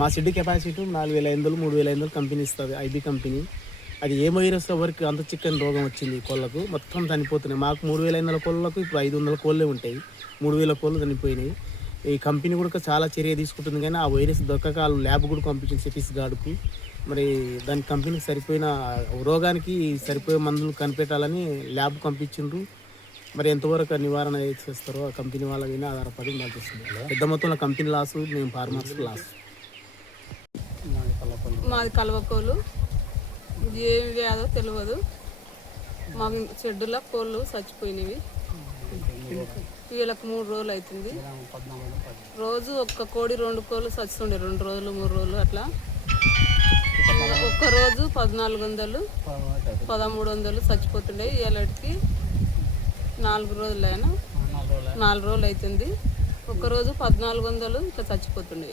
మా shed capacity 4500 3500 company ఇస్తుంది, IB company. అది ఏ వైరస్ వరకు అంత చిక్కని రోగం వచ్చింది కోళ్ళకు, మొత్తం చనిపోతున్నాయి. మాకు 3500 కోళ్ళకు ఇప్పుడు 500 కోళ్ళే ఉంటాయి, 3000 కోళ్ళు చనిపోయినాయి. ఈ కంపెనీ కూడా చాలా చర్య తీసుకుంటుంది, కానీ ఆ వైరస్ దొరకక వాళ్ళు ల్యాబ్ కూడా పంపించింది సిటీస్ గార్డుకు. మరి దాని కంపెనీకి సరిపోయిన రోగానికి సరిపోయే మందులు కనిపెట్టాలని ల్యాబ్ పంపించిండ్రు. మరి ఎంతవరకు నివారణ చేస్తారో ఆ కంపెనీ వాళ్ళ మీద ఆధారపడి ఉండాల్సి వస్తుంది. పెద్ద మొత్తంలో కంపెనీ లాసు, మేము ఫార్మర్స్ లాస్. మాది కలవకోలు, ఏం వ్యాధో తెలియదు. మా షెడ్డులో కోళ్ళు చచ్చిపోయినవి. వీళ్ళకి 3 రోజులు అవుతుంది. రోజు ఒక్క కోడి 2 కోళ్ళు చచ్చుతుండే, 2 రోజులు 3 రోజులు అట్లా. ఒక్కరోజు 1400 1300 చచ్చిపోతుండే. వీళ్ళకి 4 రోజులు అయినా 4 రోజులు అవుతుంది. ఒక్కరోజు 1400 ఇట్లా చచ్చిపోతుండే.